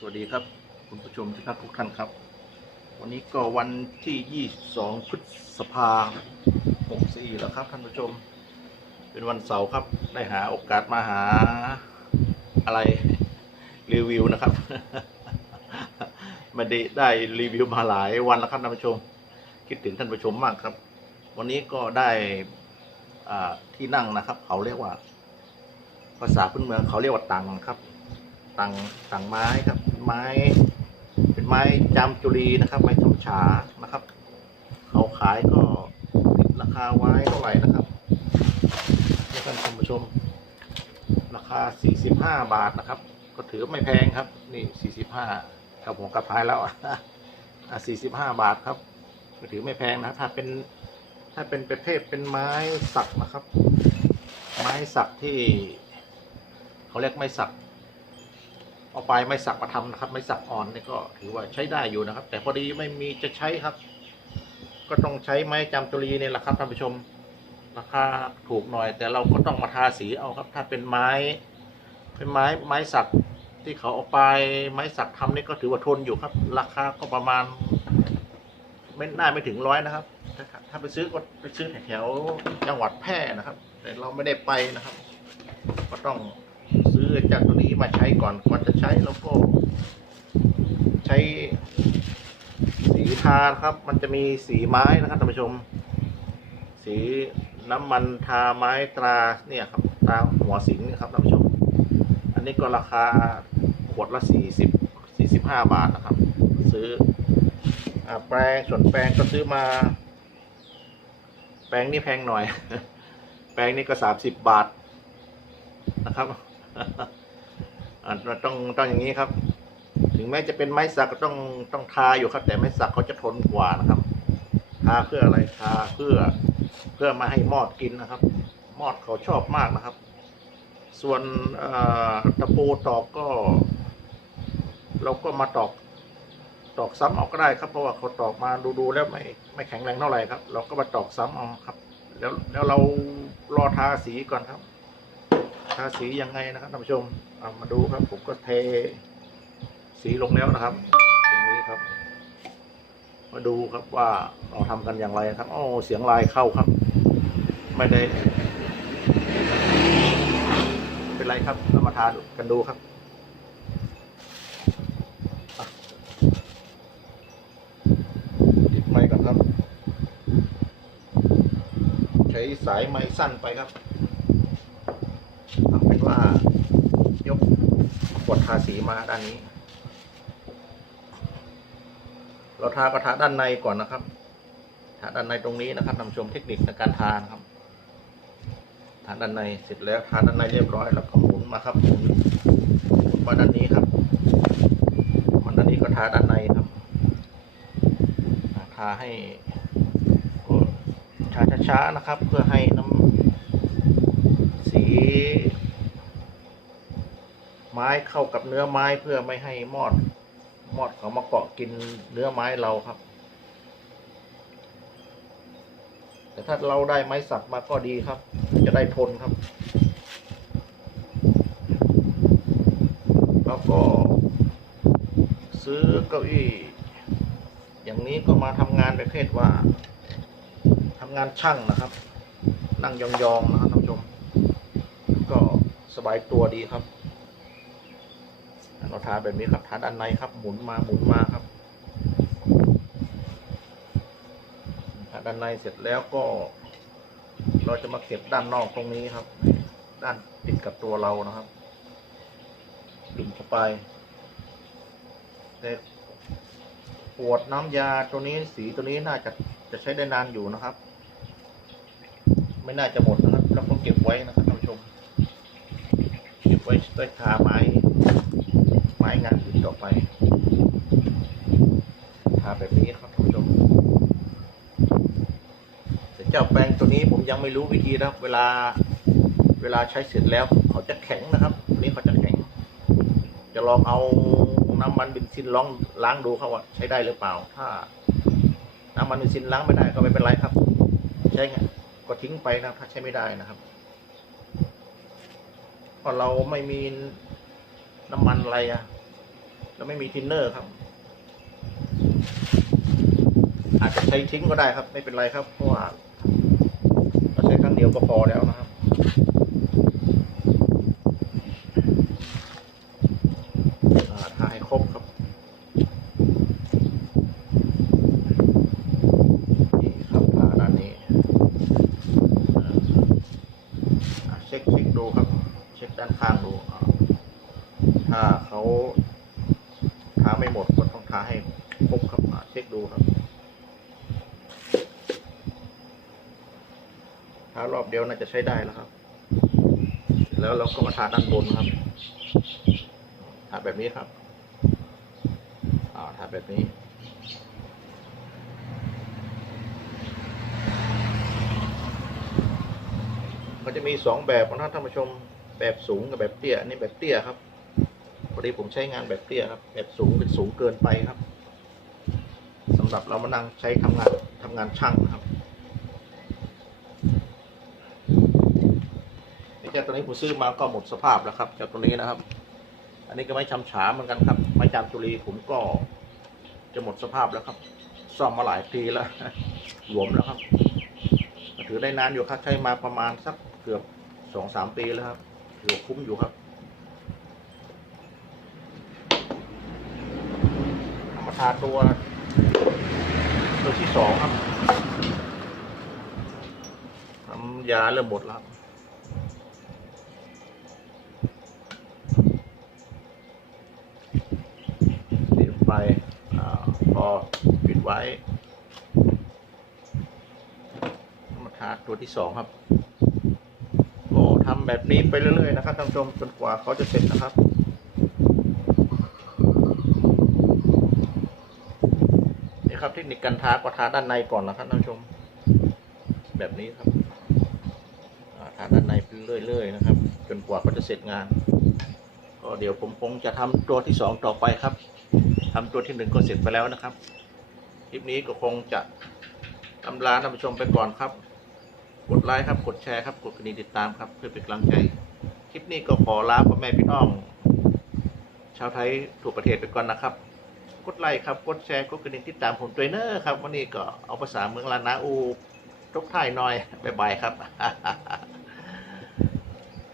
สวัสดีครับ คุณผู้ชมที่รักทุกท่านครับ วันนี้ก็วันที่ 22 พฤษภาคม64แล้วครับท่านผู้ชม เป็นวันเสาร์ครับ ได้หาโอกาสมาหาอะไรรีวิวนะครับไม่ได้ได้รีวิวมาหลายวันแล้วครับท่านผู้ชม คิดถึงท่านผู้ชมมากครับ วันนี้ก็ได้ที่นั่งนะครับ เขาเรียกว่า ภาษาพื้นเมืองเขาเรียกว่าตังครับ ตังตังไม้ครับไม้ เป็นไม้จามจุรีนะครับ ไม้ทำฉานะครับ เขาขายก็ติดราคาไว้เท่าไหร่นะครับนี่ท่านผู้ชม ราคา 45 บาทนะครับ ก็ถือไม่แพงครับ นี่ 45ครับผมกระพายแล้วอะ45 บาทครับก็ถือไม่แพงนะถ้าเป็นถ้าเป็นประเภทเป็นไม้สักนะครับ ไม้สักที่ เขาเรียกไม้สัก เอาไปไม้สักมาทำนะครับไม้สักอ่อนนี่ก็ถือว่าใช้ได้อยู่นะครับ แต่พอดีไม่มีจะใช้ครับ ก็ต้องใช้ไม้จามจุรีเนี่ยแหละครับท่านผู้ชมราคาถูกหน่อย แต่เราก็ต้องมาทาสีเอาครับ ถ้าเป็นไม้ เป็นไม้ไม้สักที่เขาเอาไปไม้สักทำนี่ก็ถือว่าทนอยู่ครับ ราคาก็ประมาณ ไม่น่าไม่ถึงร้อยนะครับ ถ้าไปซื้อก็ไปซื้อแถวจังหวัดแพร่นะครับ แต่เราไม่ได้ไปนะครับ ก็ต้องซ อจากตัวนี้มาใช้ก่อนก่อนจะใช้แล้วก็ใช้ สีทาครับ มันจะมีสีไม้นะครับท่านผู้ชม สีน้ำมันทาไม้ตราเนี่ยครับตราหัวสิงนะครับท่านผู้ชม อันนี้ก็ราคาขวดละสี่สิบสี่สิบห้าบาทนะครับ ซื้ออแปรงส่วนแปรงก็ซื้อมา แปรงนี่แพงหน่อย แปรงนี่ก็สามสิบบาทนะครับ อ่าต้องต้องอย่างนี้ครับ ถึงแม้จะเป็นไม้สักก็ต้องต้องทาอยู่ครับ แต่ไม้สักเขาจะทนกว่านะครับ ทาเพื่ออะไรทาเพื่อเพื่อมาให้มอดกินนะครับ มอดเขาชอบมากนะครับ ส่วนตะปูตอกก็ เราก็มาตอกตอกซ้ำเอาก็ได้ครับเพราะว่าเขาตอกมาดูๆแล้วไม่ไม่แข็งแรงเท่าไหร่ครับ เราก็มาตอกซ้ำเอาครับ แล้วแล้วเรารอทาสีก่อนครับ ทาสียังไงนะครับท่านผู้ชมเอามาดูครับ ผมก็เทสีลงแล้วนะครับตรงนี้ครับ มาดูครับว่าเราทำกันอย่างไรครับโอ้เสียงลายเข้าครับ ไม่ได้ เป็นไรครับเรามาทาดูกันดูครับติดไม้ก่อนครับ ใช้สายไม้สั้นไปครับ เอาเป็นว่ายกขวดทาสีมาด้านนี้ เราทากระทะด้านในก่อนนะครับ ทาด้านในตรงนี้นะครับนำชมเทคนิคในการทานะครับ ทาด้านในเสร็จแล้วทาด้านในเรียบร้อยแล้วก็หมุนมาครับหมุนมาด้านนี้ครับมาด้านนี้ก็ทาด้านในครับ ทาให้ช้าๆนะครับ เพื่อให้น้ำ ไม้เข้ากับเนื้อไม้เพื่อไม่ให้มอด มอดเขามาเกาะกินเนื้อไม้เราครับ แต่ถ้าเราได้ไม้สักมาก็ดีครับ จะได้ทนครับ แล้วก็ ซื้อเก้าอี้อย่างนี้ก็มาทำงานประเภทว่าทำงานช่างนะครับ นั่งยองๆนะครับ สบายตัวดีครับเราทาแบบนี้ครับทาด้านในครับ หมุนมาหมุนมาครับทาด้านในเสร็จแล้วก็ เราจะมาเก็บด้านนอกตรงนี้ครับ ด้านติดกับตัวเรานะครับดึงเข้าไปแต่ขวดน้ำยาตัวนี้สีตัวนี้น่าจะจะใช้ได้นานอยู่นะครับ ไม่น่าจะหมดนะครับ แล้วก็เก็บไว้นะครับท่านผู้ชม เก็บไว้ด้วยทาไม้ ไม้งานอื่นต่อไปทาแบบนี้ครับท่านผู้ชมแต่เจ้าแปรงตัวนี้ผมยังไม่รู้วิธีนะครับเวลา เวลาใช้เสร็จแล้ว เขาจะแข็งนะครับตัวนี้เขาจะแข็ง จะลองเอาน้ำมันเบนซินลองล้างดูครับว่าใช้ได้หรือเปล่า ถ้า น้ำมันเบนซินล้างไม่ได้ก็ไม่เป็นไรครับ ใช้ไงก็ทิ้งไปนะถ้าใช้ไม่ได้นะครับ เพราะเราไม่มีน้ำมันอะไรอะแล้วไม่มีทินเนอร์ครับ อาจจะใช้ทิ้งก็ได้ครับ ไม่เป็นไรครับเพราะว่าเราใช้ครั้งเดียวก็พอแล้วนะครับอ่าถ้าให้ครบครับนี่ครับทาด้านนี้อ่าอ่าเช็คเช็คดูครับ เช็คด้านข้างดูอ่าถ้าเขาทา ไม่หมดก็ต้องทาให้ครบครับอ่าเช็คดูครับทารอบเดียวน่าจะใช้ได้แล้วครับ แล้วเราก็มาทาด้านบนครับทาแบบนี้ครับอ่าทาแบบนี้มันจะมีสองแบบนะท่านผู้ชมแบบสูงกับแบบเตี้ยอันนี้แบบเตี้ยครับ พอดีผมใช้งานแบบเตี้ยครับ แบบสูงเป็นสูงเกินไปครับสำหรับเรามานั่งใช้ทำงานทำงานช่างนะครับไอ้เจ้าตัวนี้ผมซื้อมาก็หมดสภาพแล้วครับเจ้าตัวนี้นะครับ อันนี้ก็ไม่ชำฉาเหมือนกันครับ ไม้จามจุลีผมก็จะหมดสภาพแล้วครับ ซ่อมมาหลายปีแล้วหลวมแล้วครับถือได้นานอยู่ครับใช้มาประมาณสักเกือบสองสามปีแล้วครับถือคุ้มอยู่ครับ เอามาทาตัว ตัวที่สองครับน้ำยาเริ่มหมดแล้วครับไฟอพอปิดไว้มาทาตัวที่สองครับก็ทำแบบนี้ไปเรื่อยๆนะครับท่านผู้ชมจนกว่าเขาจะเสร็จนะครับ ครับ เทคนิคการทาก็ทาด้านในก่อนนะครับท่านผู้ชม แบบนี้ครับทาด้านในไปเรื่อยๆนะครับ จนกว่าเขาจะเสร็จงาน ก็เดี๋ยวผมคงจะทำตัวที่สองต่อไปครับทำตัวที่หนึ่งก็เสร็จไปแล้วนะครับคลิปนี้ก็คงจะตำลาท่านผู้ชมไปก่อนครับ กดไลค์ครับกดแชร์ครับกดกระดิ่งติดตามครับ เพื่อเป็นกำลังใจ คลิปนี้ก็ขอลาพ่อแม่พี่น้อง ชาวไทยทั่วประเทศไปก่อนนะครับ กดไลค์ครับ กดแชร์ กดกระดิ่งติดตามผมตัวเนอร์ครับ วันนี้ก็เอาภาษาเมืองลานาอูทุกท่ายหน่อย บ๊ายบายครับ